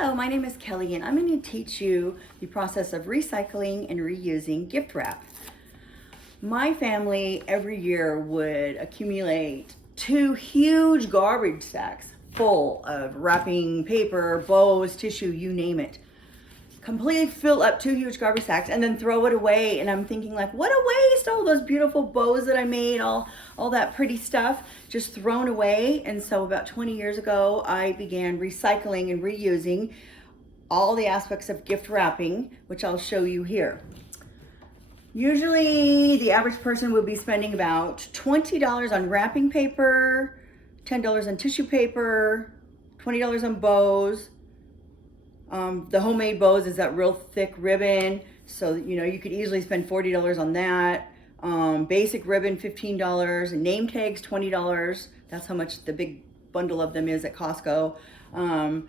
Hello, my name is Kelly and I'm going to teach you the process of recycling and reusing gift wrap. My family every year would accumulate 2 huge garbage sacks full of wrapping paper, bows, tissue, you name it. Completely fill up 2 huge garbage sacks and then throw it away. And I'm thinking like, what a waste, all those beautiful bows that I made, all that pretty stuff just thrown away. And so about 20 years ago, I began recycling and reusing all the aspects of gift wrapping, which I'll show you here. Usually the average person would be spending about $20 on wrapping paper, $10 on tissue paper, $20 on bows. The homemade bows is that real thick ribbon, so you could easily spend $40 on that. Basic ribbon, $15, and name tags, $20. That's how much the big bundle of them is at Costco. And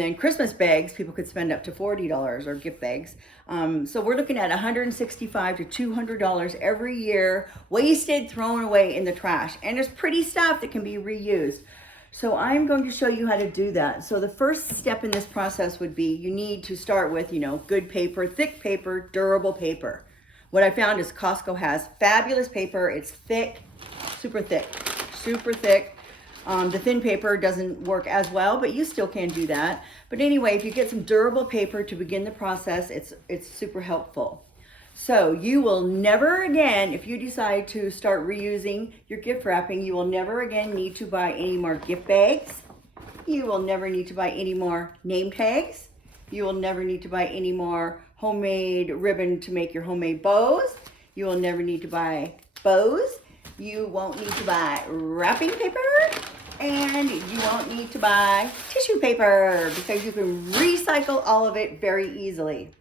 then Christmas bags, people could spend up to $40, or gift bags. So we're looking at $165 to $200 every year, wasted, thrown away in the trash. And there's pretty stuff that can be reused. So I'm going to show you how to do that. So the first step in this process would be you need to start with, good paper, thick paper, durable paper. What I found is Costco has fabulous paper. It's thick, super thick, super thick. The thin paper doesn't work as well, but you still can do that. But anyway, if you get some durable paper to begin the process, it's super helpful. So you will never again, if you decide to start reusing your gift wrapping, you will never again need to buy any more gift bags. You will never need to buy any more name tags. You will never need to buy any more homemade ribbon to make your homemade bows. You will never need to buy bows. You won't need to buy wrapping paper. And you won't need to buy tissue paper because you can recycle all of it very easily.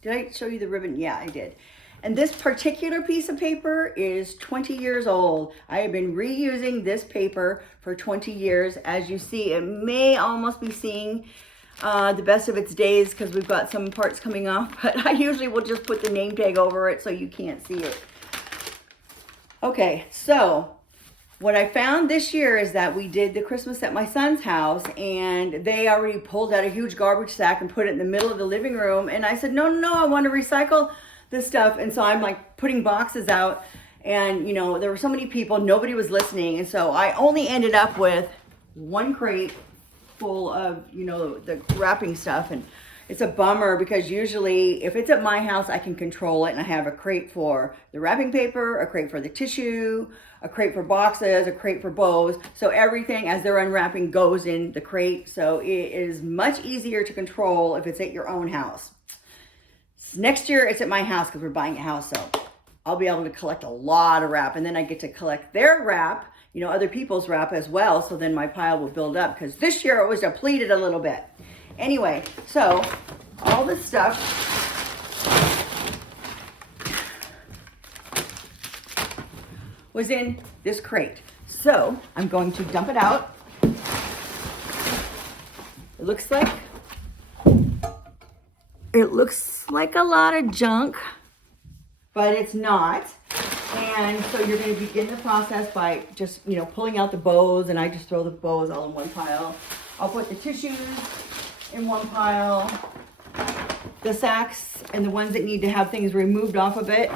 Did I show you the ribbon? Yeah, I did. And this particular piece of paper is 20 years old. I have been reusing this paper for 20 years. As you see, it may almost be seeing the best of its days because we've got some parts coming off, but I usually will just put the name tag over it so you can't see it. Okay, so what I found this year is that we did the Christmas at my son's house and they already pulled out a huge garbage sack and put it in the middle of the living room. And I said, no, I want to recycle this stuff. And so I'm like putting boxes out and there were so many people, nobody was listening. And so I only ended up with 1 crate full of, the wrapping stuff. And it's a bummer because usually if it's at my house, I can control it and I have a crate for the wrapping paper, a crate for the tissue, a crate for boxes, a crate for bows. So everything as they're unwrapping goes in the crate. So it is much easier to control if it's at your own house. Next year it's at my house because we're buying a house. So I'll be able to collect a lot of wrap and then I get to collect their wrap, other people's wrap as well. So then my pile will build up because this year it was depleted a little bit. Anyway, so all this stuff was in this crate. So I'm going to dump it out. It looks like a lot of junk, but it's not. And so you're going to begin the process by just, pulling out the bows, and I just throw the bows all in one pile. I'll put the tissues in one pile, the sacks and the ones that need to have things removed off of it,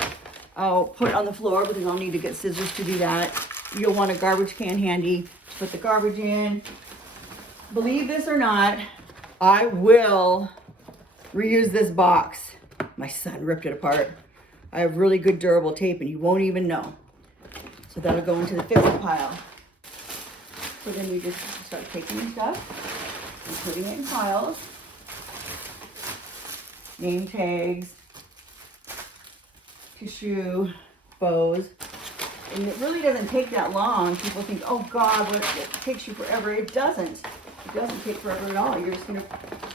I'll put on the floor because I'll need to get scissors to do that. You'll want a garbage can handy to put the garbage in. Believe this or not, I will reuse this box. My son ripped it apart. I have really good durable tape and you won't even know. So that'll go into the fifth pile. So then you just start taking your stuff and putting it in piles. Name tags, tissue, bows. And it really doesn't take that long. People think, oh God, it takes you forever. It doesn't. It doesn't take forever at all. You're just gonna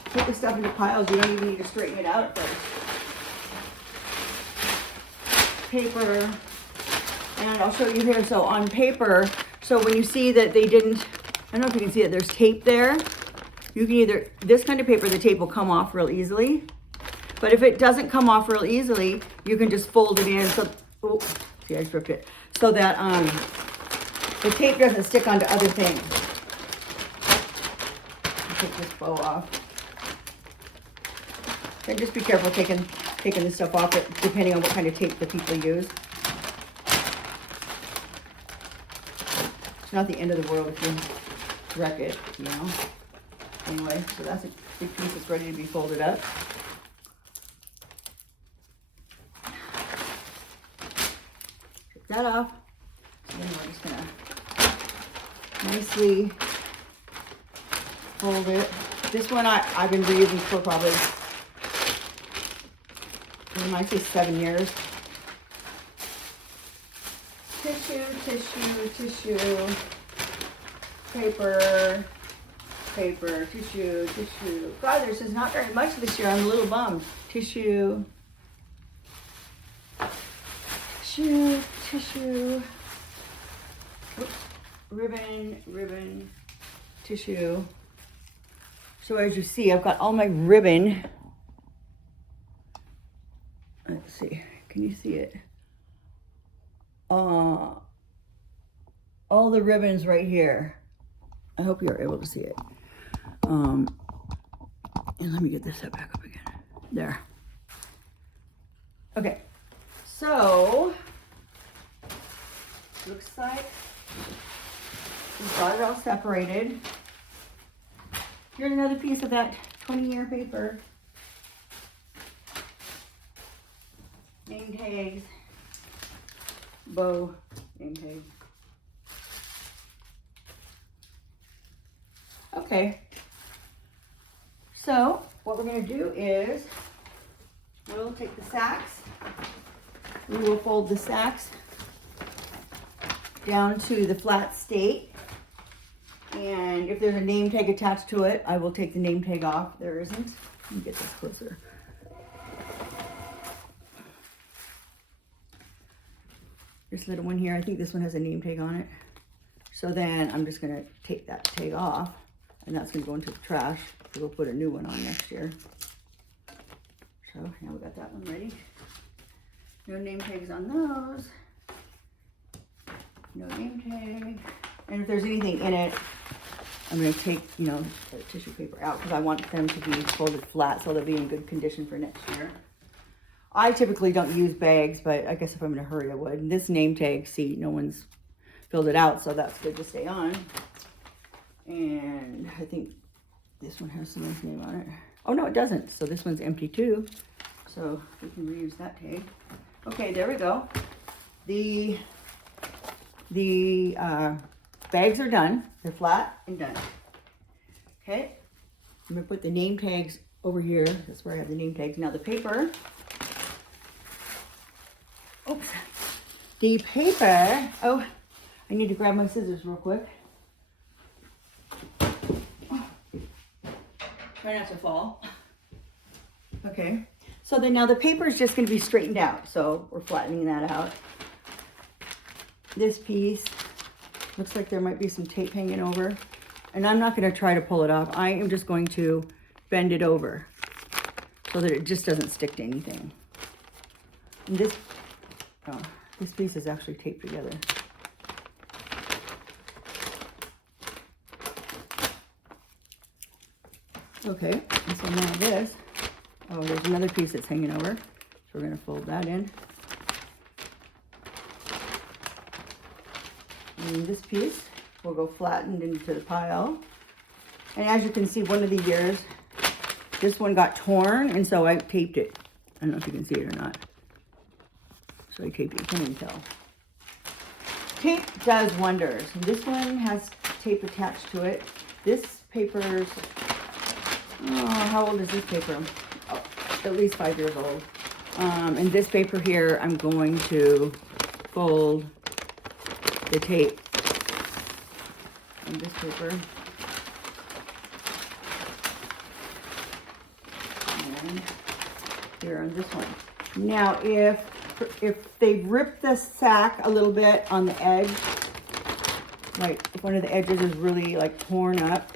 put the stuff into piles. You don't even need to straighten it out at first. Paper, and I'll show you here. So on paper, so when you see that they didn't, I don't know if you can see it, there's tape there. You can either, this kind of paper, the tape will come off real easily. But if it doesn't come off real easily, you can just fold it in. So, oh, see, I just ripped it. So that the tape doesn't stick onto other things. Take this bow off. And just be careful taking this stuff off, depending on what kind of tape the people use. It's not the end of the world if you wreck it, you know. Anyway, so that's a big piece that's ready to be folded up. Take that off. And then we're just gonna nicely fold it. This one I've been reusing for probably, I might say 7 years. Tissue, tissue, tissue, paper, paper, tissue, tissue. God, there's just not very much this year. I'm a little bummed. Tissue, tissue, tissue. Oops. Ribbon, ribbon, tissue. So as you see, I've got all my ribbon. Let's see, can you see it? All the ribbons right here. I hope you're able to see it. And let me get this set back up again. There. Okay, so looks like we've got it all separated. Here's another piece of that 20-year paper. Name tags. Bow name tag. Okay. So what we're going to do is we'll take the sacks. We will fold the sacks down to the flat state. And if there's a name tag attached to it, I will take the name tag off. There isn't. Let me get this closer. This little one here, I think this one has a name tag on it. So then I'm just gonna take that tag off, and that's gonna go into the trash. So we'll put a new one on next year. So now we got that one ready. No name tags on those. No name tag. And if there's anything in it, I'm gonna take, you know, the tissue paper out because I want them to be folded flat so they'll be in good condition for next year. I typically don't use bags, but I guess if I'm in a hurry, I would. And this name tag, see, no one's filled it out, so that's good to stay on. And I think this one has someone's name on it. Oh, no, it doesn't. So this one's empty too. So we can reuse that tag. Okay, there we go. The bags are done. They're flat and done. Okay, I'm gonna put the name tags over here. That's where I have the name tags. Now the paper. Oops. The paper. Oh, I need to grab my scissors real quick. Oh. Try not to fall. Okay. So then now the paper is just going to be straightened out. So we're flattening that out. This piece looks like there might be some tape hanging over. And I'm not going to try to pull it off. I am just going to bend it over so that it just doesn't stick to anything. And this piece is actually taped together. Okay, and so now this, oh, there's another piece that's hanging over. So we're gonna fold that in. And this piece will go flattened into the pile. And as you can see, one of the years, this one got torn, and so I taped it. I don't know if you can see it or not. So I taped it, you can't even tell. Tape does wonders. And this one has tape attached to it. This paper's, oh, how old is this paper? Oh, at least 5 years old. And this paper here, I'm going to fold the tape on this paper. And here on this one. Now, if they've ripped the sack a little bit on the edge, like if one of the edges is really like torn up,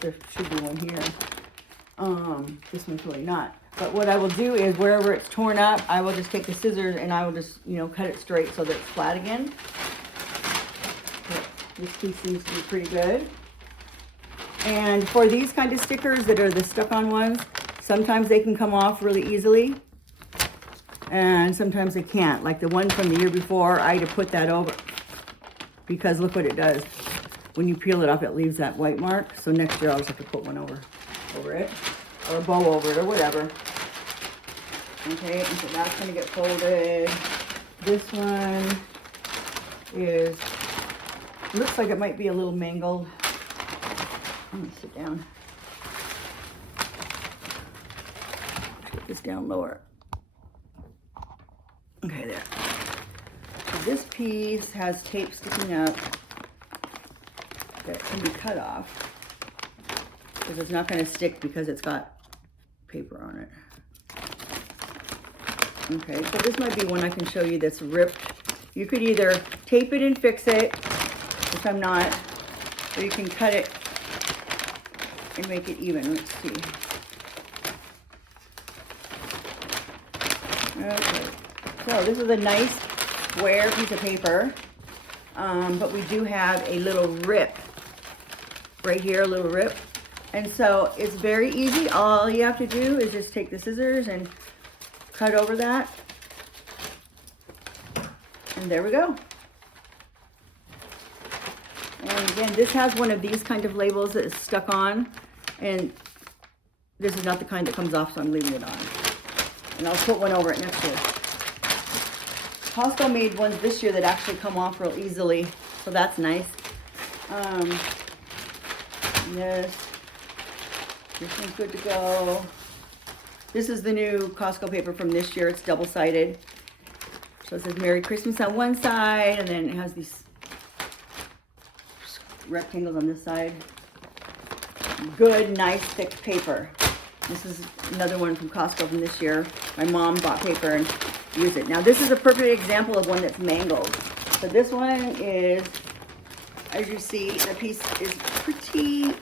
there should be one here. This one's really not. But what I will do is wherever it's torn up, I will just take the scissors and I will just, you know, cut it straight so that it's flat again. But this piece seems to be pretty good. And for these kind of stickers that are the stuck-on ones, Sometimes they can come off really easily, and sometimes they can't. Like the one from the year before, I had to put that over because look what it does. When you peel it off, it leaves that white mark. So next year I'll just have to put one over it, or a bow over it, or whatever. Okay, and so that's gonna get folded. This one looks like it might be a little mangled. Let me sit down. Take this down lower. Okay, there. So this piece has tape sticking up that can be cut off because it's not going to stick because it's got paper on it. Okay, so this might be one I can show you that's ripped. You could either tape it and fix it, which I'm not, or you can cut it and make it even. Let's see. Okay, so this is a nice square piece of paper, but we do have a little rip right here, a little rip. And so it's very easy. All you have to do is just take the scissors and cut over that. And there we go. And again, this has one of these kind of labels that is stuck on. And this is not the kind that comes off, so I'm leaving it on. And I'll put one over it next year. Costco made ones this year that actually come off real easily, so that's nice. This one's good to go. This is the new Costco paper from this year. It's double-sided. So it says Merry Christmas on one side, and then it has these rectangles on this side. Good, nice, thick paper. This is another one from Costco from this year. My mom bought paper and used it. Now this is a perfect example of one that's mangled. So this one is, as you see, the piece is pretty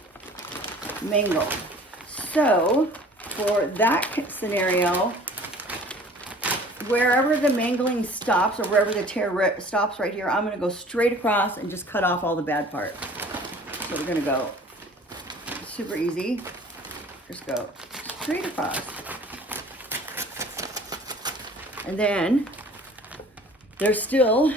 mangled. So for that scenario, wherever the mangling stops or wherever the tear stops right here, I'm going to go straight across and just cut off all the bad parts. So we're going to go super easy. Just go straight across. And then there's still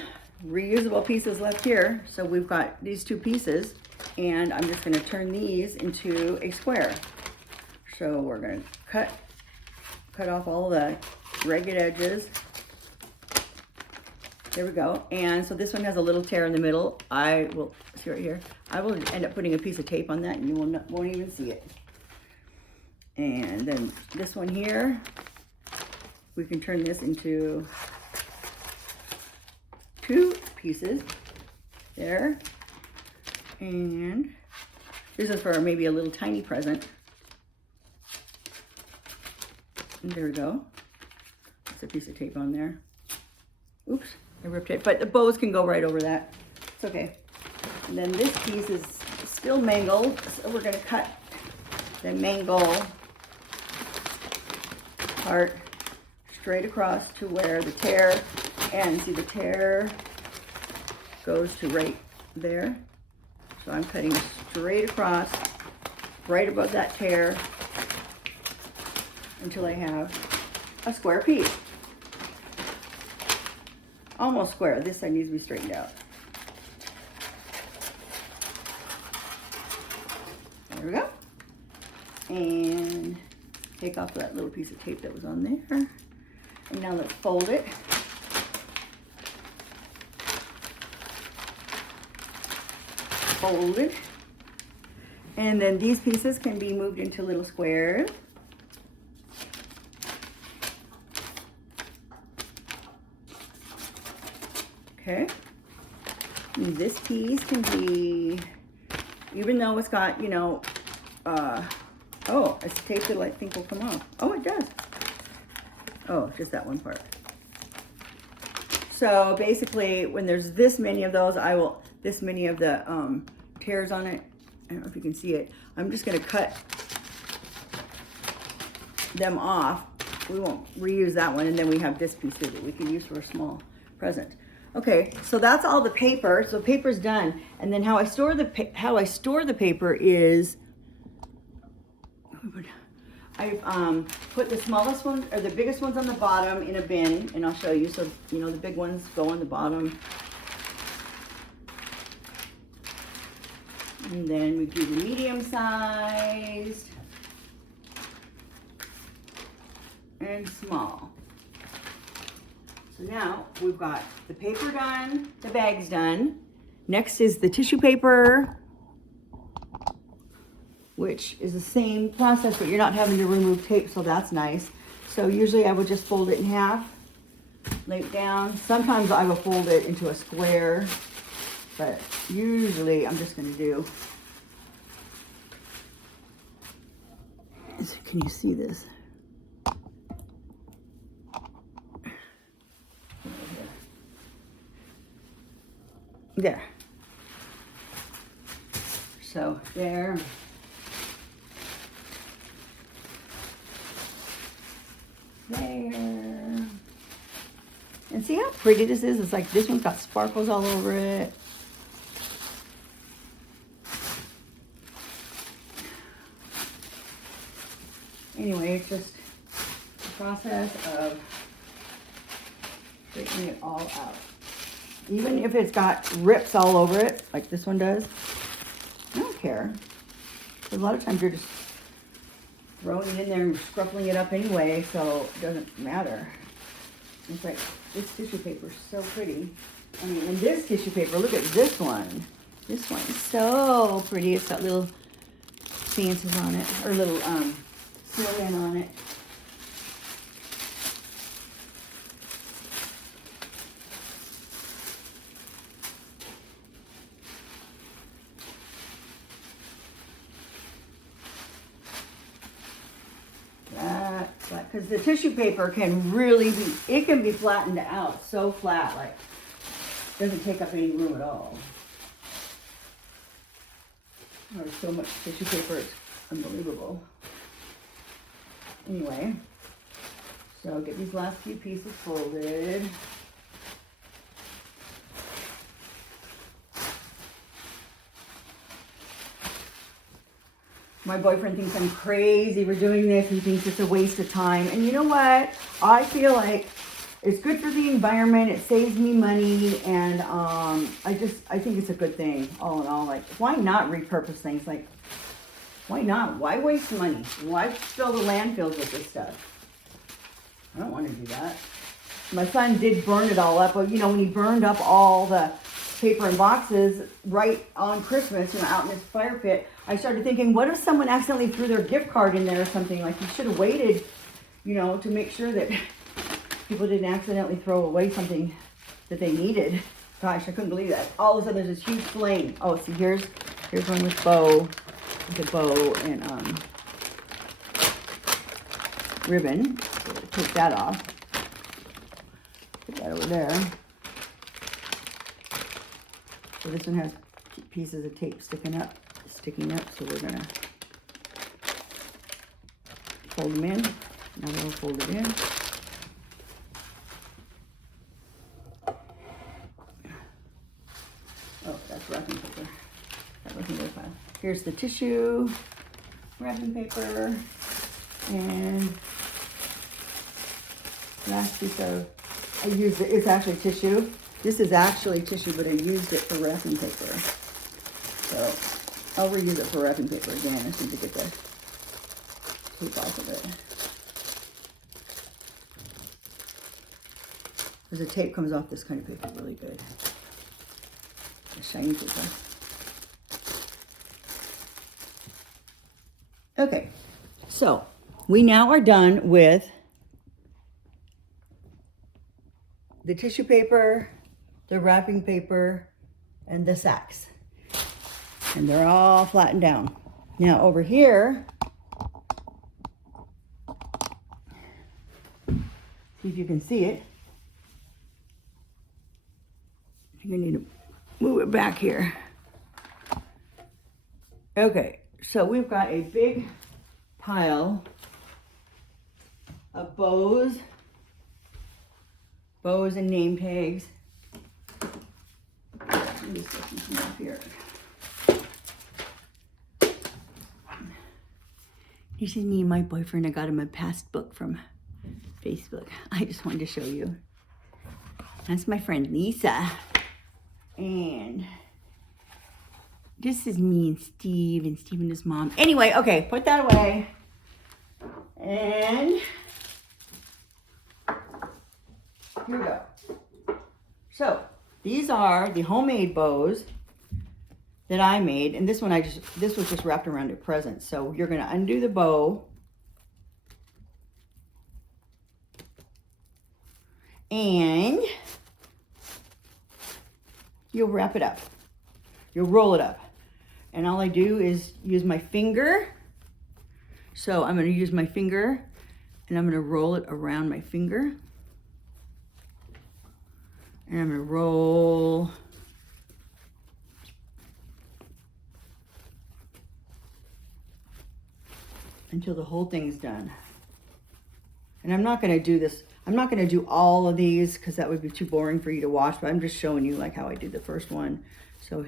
reusable pieces left here. So we've got these two pieces, and I'm just going to turn these into a square. So we're going to cut off all the ragged edges. There we go. And so this one has a little tear in the middle. I will see right here. I will end up putting a piece of tape on that, and you won't even see it. And then this one here, we can turn this into two pieces there. And this is for maybe a little tiny present. And there we go. That's a piece of tape on there. Oops, I ripped it, but the bows can go right over that. It's okay. And then this piece is still mangled, so we're going to cut the mangle part straight across to where the tear, and see the tear goes to right there. So I'm cutting straight across, right above that tear, until I have a square piece. Almost square. This side needs to be straightened out. There we go. And take off that little piece of tape that was on there. And now let's fold it. Fold it. And then these pieces can be moved into little squares. Okay. And this piece can be, even though it's got, you know, oh, it's taped that I think will come off. Oh, it does. Oh, just that one part. So basically, when there's this many of those, this many of the tears on it, I don't know if you can see it, I'm just going to cut them off. We won't reuse that one, and then we have this piece that we can use for a small present. Okay, so that's all the paper. So paper's done, and then how I store the paper is I've put the smallest ones or the biggest ones on the bottom in a bin, and I'll show you. So, you know, the big ones go on the bottom. And then we do the medium sized and small. So now we've got the paper done, the bags done. Next is the tissue paper, which is the same process, but you're not having to remove tape, so that's nice. So usually I would just fold it in half, lay it down. Sometimes I will fold it into a square, but usually I'm just gonna do, can you see this? There. So there. There. And see how pretty this is? It's like this one's got sparkles all over it. Anyway, it's just the process of straightening it all out. Even if it's got rips all over it, like this one does, I don't care. A lot of times you're just throwing it in there and scruffling it up anyway, so it doesn't matter. It's like, this tissue paper is so pretty. I mean, and this tissue paper, look at this one. This one is so pretty. It's got little fancies on it, or little snowman on it. Because the tissue paper can really be, it can be flattened out so flat, like, doesn't take up any room at all. There's so much tissue paper, it's unbelievable. Anyway, so get these last few pieces folded. My boyfriend thinks I'm crazy for doing this. He thinks it's a waste of time. And you know what? I feel like it's good for the environment. It saves me money. And I think it's a good thing, all in all. Like, why not repurpose things? Like, why not? Why waste money? Why fill the landfills with this stuff? I don't want to do that. My son did burn it all up. But, you know, when he burned up all the paper and boxes right on Christmas, you know, out in this fire pit, I started thinking, what if someone accidentally threw their gift card in there or something? Like, you should have waited, you know, to make sure that people didn't accidentally throw away something that they needed. Gosh, I couldn't believe that. All of a sudden, there's this huge flame. Oh, see, here's one with the bow and ribbon. So take that off. Put that over there. So this one has pieces of tape sticking up, so we're gonna fold them in. Now we'll fold it in. Oh, that's wrapping paper. That wasn't very fun. Here's the tissue, wrapping paper, and last piece of, I used it, it's actually tissue. This is actually tissue, but I used it for wrapping paper. So I'll reuse it for wrapping paper again. I just need to get the tape off of it. Because the tape comes off this kind of paper really good. The shiny paper. Okay, so we now are done with the tissue paper, the wrapping paper, and the sacks. And they're all flattened down. Now over here, see if you can see it. I think I need to move it back here. Okay, so we've got a big pile of bows and name tags. Let me set some up here. This is me and my boyfriend. I got him a past book from Facebook. I just wanted to show you. That's my friend Lisa. And this is me and Steve and his mom. Anyway, okay, put that away. And here we go. So these are the homemade bows that I made. And this was just wrapped around a present. So you're gonna undo the bow. And you'll wrap it up. You'll roll it up. And all I do is use my finger. So I'm gonna use my finger and I'm gonna roll it around my finger. And I'm gonna roll until the whole thing's done. And I'm not gonna do this, I'm not gonna do all of these because that would be too boring for you to watch, but I'm just showing you like how I did the first one. So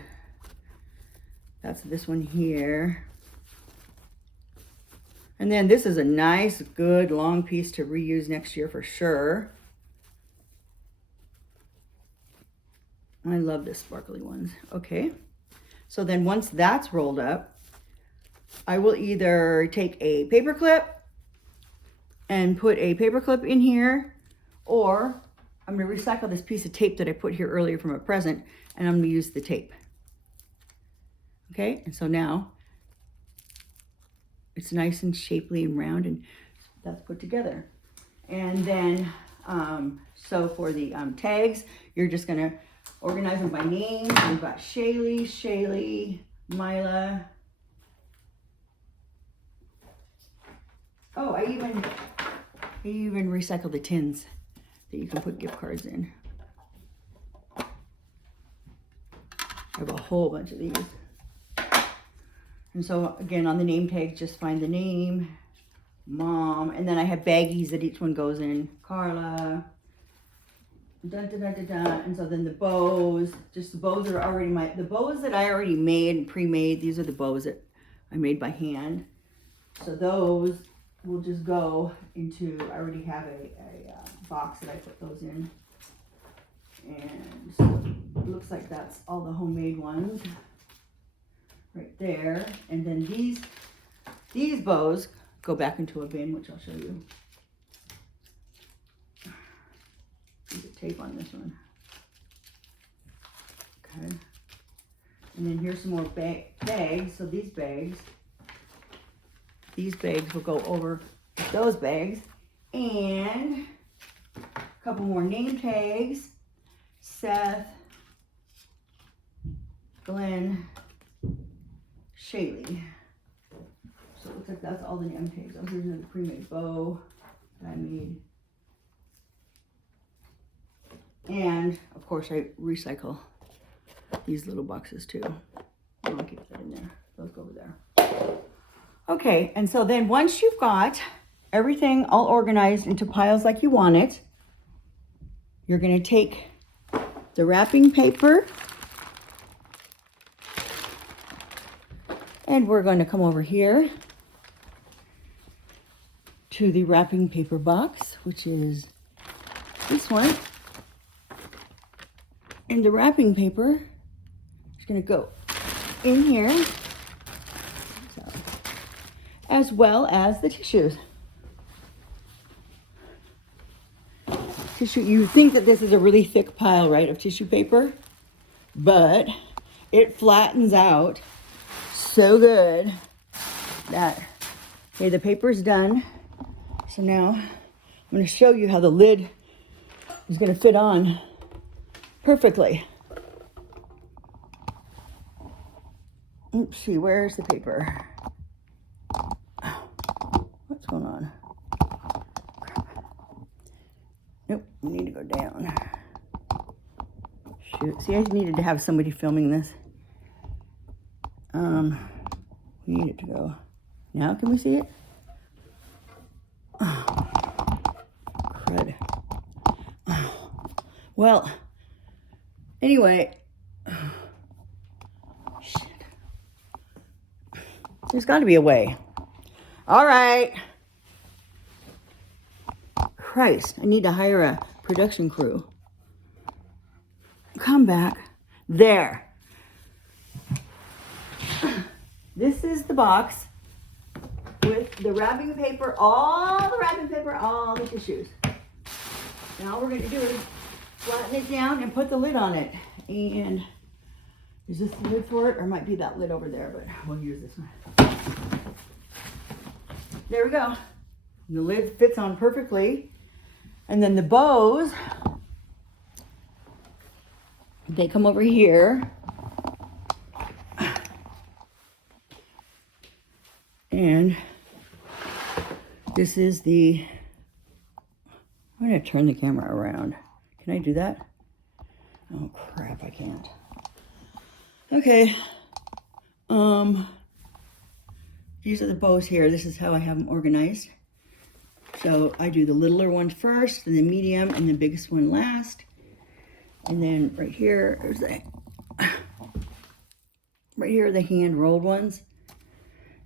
that's this one here. And then this is a nice, good, long piece to reuse next year for sure. I love the sparkly ones. Okay. So then once that's rolled up, I will either take a paper clip and put a paper clip in here, or I'm going to recycle this piece of tape that I put here earlier from a present, and I'm going to use the tape. Okay, and so now it's nice and shapely and round, and that's put together. And then, so for the tags, you're just going to organize them by name. We've got Shaylee, Mila. Oh, I even recycled the tins that you can put gift cards in. I have a whole bunch of these. And so again, on the name tags, just find the name, mom, and then I have baggies that each one goes in. Carla, dun, dun, dun, dun, dun. And so then the bows, just the bows are already the bows that I already made and pre-made. These are the bows that I made by hand. So those will just go into, I already have a box that I put those in. And so it looks like that's all the homemade ones right there. And then these bows go back into a bin, which I'll show you. There's a tape on this one. Okay. And then here's some more bags. So these bags will go over those bags. And a couple more name tags. Seth, Glenn, Shaylee. So it looks like that's all the name tags. Oh, here's another pre-made bow that I made. And of course I recycle these little boxes too. I'll keep that in there. Those go over there. Okay, and so then once you've got everything all organized into piles like you want it, you're going to take the wrapping paper and we're going to come over here to the wrapping paper box, which is this one. And the wrapping paper is going to go in here, so, as well as the tissues. Tissue, you think that this is a really thick pile, right, of tissue paper, but it flattens out so good that, okay, the paper's done. So now I'm going to show you how the lid is going to fit on perfectly. Oopsie, where's the paper? What's going on? Nope, we need to go down. Shoot, see, I needed to have somebody filming this. We need it to go. Now, can we see it? Oh, crud. Oh. Well, anyway, shit. There's got to be a way. All right. Christ, I need to hire a production crew. Come back. There. This is the box with the wrapping paper, all the tissues. Now all we're going to do is flatten it down and put the lid on it. And is this the lid for it? Or it might be that lid over there, but we'll use this one. There we go. The lid fits on perfectly. And then the bows, they come over here. And this is the, I'm going to turn the camera around. Can I do that? Oh crap, I can't. Okay. These are the bows here. This is how I have them organized. So I do the littler one first, then the medium, and the biggest one last. And then right here, there's the, right here are the hand rolled ones.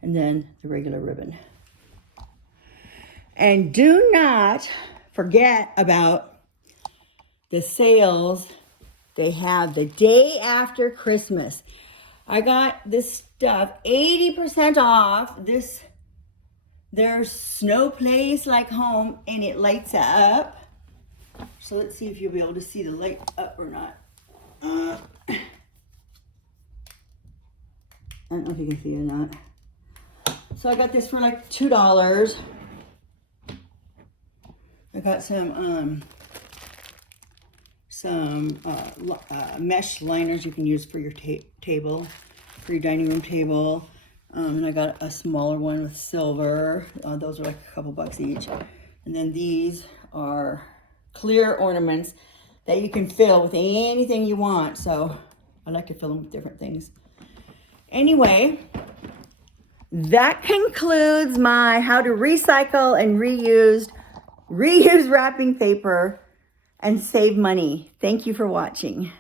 And then the regular ribbon. And do not forget about the sales they have the day after Christmas. I got this stuff 80% off. There's Snow Place Like Home, and it lights up. So let's see if you'll be able to see the light up or not. I don't know if you can see it or not. So I got this for like $2. I got some mesh liners you can use for your table, for your dining room table. And I got a smaller one with silver. Those are like a couple bucks each. And then these are clear ornaments that you can fill with anything you want. So I like to fill them with different things. Anyway, that concludes my how to recycle and reuse wrapping paper and save money. Thank you for watching.